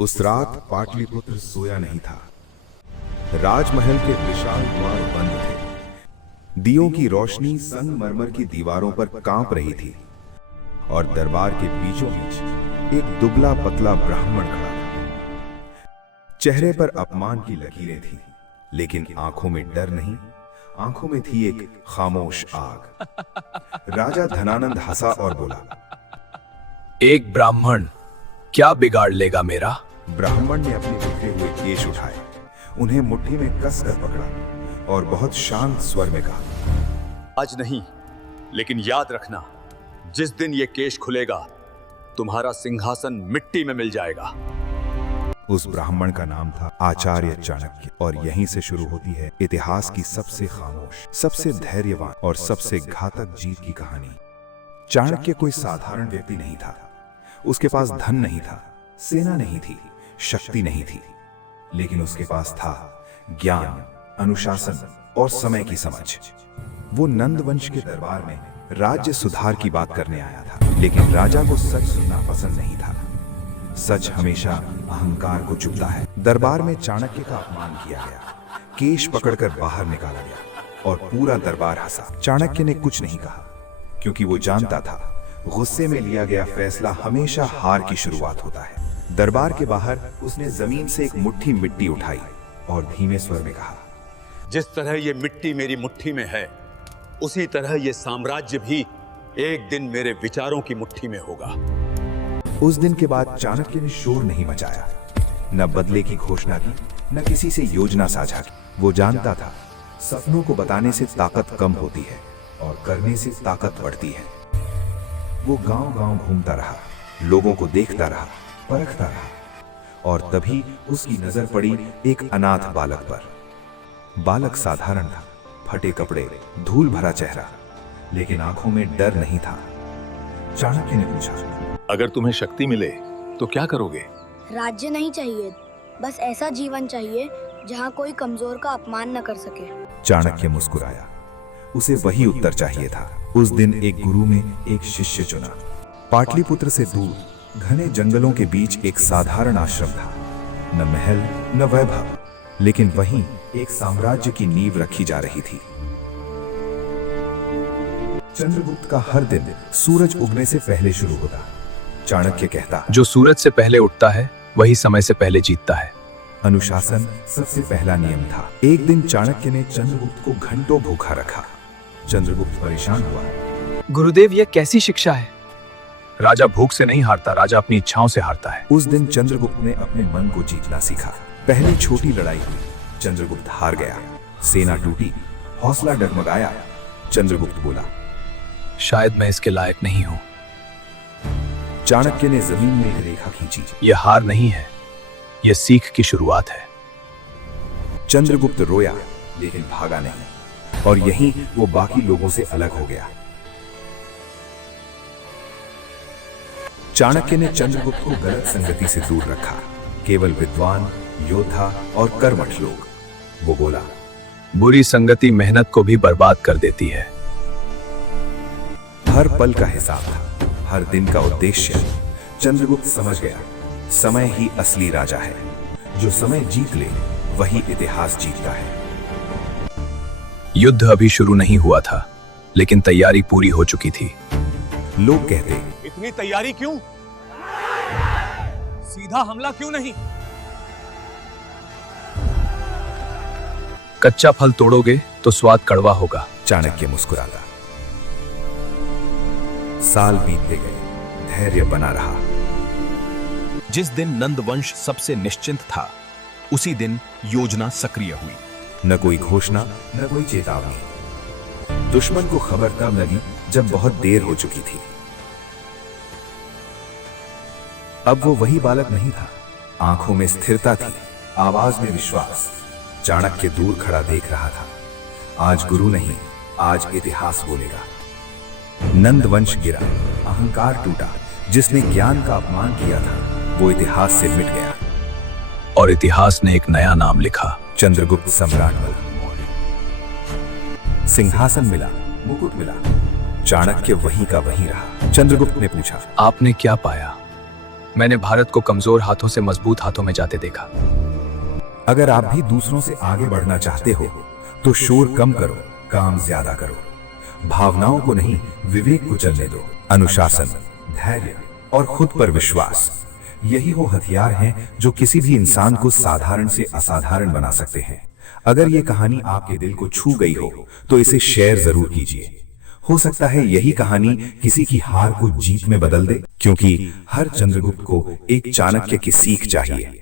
उस रात पाटलिपुत्र सोया नहीं था। राजमहल के विशाल द्वार बंद थे। दियों की रोशनी संगमरमर की दीवारों पर कांप रही थी और दरबार के बीचों बीच एक दुबला पतला ब्राह्मण खड़ा था। चेहरे पर अपमान की लकीरें थी, लेकिन आंखों में डर नहीं, आंखों में थी एक खामोश आग। राजा धनानंद हंसा और बोला, एक ब्राह्मण क्या बिगाड़ लेगा मेरा? ब्राह्मण ने अपने बिखरे हुए केश उठाए, उन्हें मुट्ठी में कसकर पकड़ा और बहुत शांत स्वर में कहा, आज नहीं, लेकिन याद रखना, जिस दिन ये केश खुलेगा तुम्हारा सिंहासन मिट्टी में मिल जाएगा। उस ब्राह्मण का नाम था आचार्य चाणक्य और यहीं से शुरू होती है इतिहास की सबसे खामोश, सबसे धैर्यवान और सबसे घातक जीत की कहानी। चाणक्य कोई साधारण व्यक्ति नहीं था। उसके पास धन नहीं था, सेना नहीं थी, शक्ति नहीं थी, लेकिन उसके पास था ज्ञान, अनुशासन और समय की समझ। वो नंद वंश के दरबार में राज्य सुधार की बात करने आया था, लेकिन राजा को सच सुनना पसंद नहीं था। सच हमेशा अहंकार को चुभता है। दरबार में चाणक्य का अपमान किया गया, केश पकड़कर बाहर निकाला गया और पूरा दरबार हंसा। चाणक्य ने कुछ नहीं कहा, क्योंकि वो जानता था गुस्से में लिया गया फैसला हमेशा हार की शुरुआत होता है। दरबार के बाहर उसने जमीन से एक मुट्ठी मिट्टी उठाई और धीमे स्वर में कहा, जिस तरह ये मिट्टी मेरी मुट्ठी में है, उसी तरह ये साम्राज्य भी एक दिन मेरे विचारों की मुट्ठी में होगा। उस दिन के बाद चाणक्य ने शोर नहीं मचाया, न बदले की घोषणा की, न किसी से योजना साझा की। वो जानता था सपनों को बताने से ताकत कम होती है और करने से ताकत बढ़ती है। वो गांव-गांव घूमता रहा, लोगों को देखता रहा, परखता रहा, और तभी उसकी नजर पड़ी एक अनाथ बालक पर। बालक साधारण था, फटे कपड़े, धूल भरा चेहरा, लेकिन आंखों में डर नहीं था। चाणक्य ने पूछा, अगर तुम्हें शक्ति मिले तो क्या करोगे? राज्य नहीं चाहिए, बस ऐसा जीवन चाहिए जहाँ कोई कमजोर का अपमान न कर सके। चाणक्य मुस्कुराया। उसे वही उत्तर चाहिए था। उस दिन एक गुरु में एक शिष्य चुना। पाटलिपुत्र से दूर घने जंगलों के बीच एक साधारण आश्रम था। न महल न वैभव, लेकिन वहीं एक साम्राज्य की नींव रखी जा रही थी। चंद्रगुप्त का हर दिन सूरज उगने से पहले शुरू होता। चाणक्य कहता, जो सूरज से पहले उठता है वही समय से पहले जीतता है। अनुशासन सबसे पहला नियम था। एक दिन चाणक्य ने चंद्रगुप्त को घंटों भूखा रखा। चंद्रगुप्त परेशान हुआ। गुरुदेव, यह कैसी शिक्षा है? राजा भूख से नहीं हारता, राजा अपनी इच्छाओं से हारता है। उस दिन चंद्रगुप्त ने अपने मन को जीतना सीखा। पहली छोटी लड़ाई हुई, चंद्रगुप्त हार गया। सेना टूटी, हौसला डगमगाया। चंद्रगुप्त बोला, शायद मैं इसके लायक नहीं हूं। चाणक्य ने जमीन में एक रेखा खींची। यह हार नहीं है, यह सीख की शुरुआत है। चंद्रगुप्त रोया, लेकिन भागा नहीं, और यहीं वो बाकी लोगों से अलग हो गया। चाणक्य ने चंद्रगुप्त को गलत संगति से दूर रखा। केवल विद्वान, योद्धा और कर्मठ लोग। वो बोला, बुरी संगति मेहनत को भी बर्बाद कर देती है। हर पल का हिसाब था, हर दिन का उद्देश्य। चंद्रगुप्त समझ गया, समय ही असली राजा है। जो समय जीत ले वही इतिहास जीतता है। युद्ध अभी शुरू नहीं हुआ था, लेकिन तैयारी पूरी हो चुकी थी। लोग कहते, इतनी तैयारी क्यों? सीधा हमला क्यों नहीं? कच्चा फल तोड़ोगे तो स्वाद कड़वा होगा। चाणक्य मुस्कुराता। साल बीतते गए, धैर्य बना रहा। जिस दिन नंदवंश सबसे निश्चिंत था, उसी दिन योजना सक्रिय हुई। न कोई घोषणा, न कोई चेतावनी। दुश्मन को खबर तब लगी जब बहुत देर हो चुकी थी। अब वो वही बालक नहीं था। आंखों में स्थिरता थी, आवाज में विश्वास। चाणक्य दूर खड़ा देख रहा था। आज गुरु नहीं, आज इतिहास बोलेगा। नंदवंश गिरा, अहंकार टूटा। जिसने ज्ञान का अपमान किया था वो इतिहास से मिट गया, और इतिहास ने एक नया नाम लिखा। चंद्रगुप्त सम्राट बना। सिंहासन मिला, मुकुट मिला। चाणक्य वहीं का वहीं रहा। चंद्रगुप्त ने पूछा, आपने क्या पाया? मैंने भारत को कमजोर हाथों से मजबूत हाथों में जाते देखा। अगर आप भी दूसरों से आगे बढ़ना चाहते हो तो शोर कम करो, काम ज्यादा करो। भावनाओं को नहीं, विवेक को चलने दो। अनुशासन, धैर्य और खुद पर विश्वास, यही वो हथियार हैं जो किसी भी इंसान को साधारण से असाधारण बना सकते हैं। अगर ये कहानी आपके दिल को छू गई हो तो इसे शेयर जरूर कीजिए। हो सकता है यही कहानी किसी की हार को जीत में बदल दे, क्योंकि हर चंद्रगुप्त को एक चाणक्य की सीख चाहिए।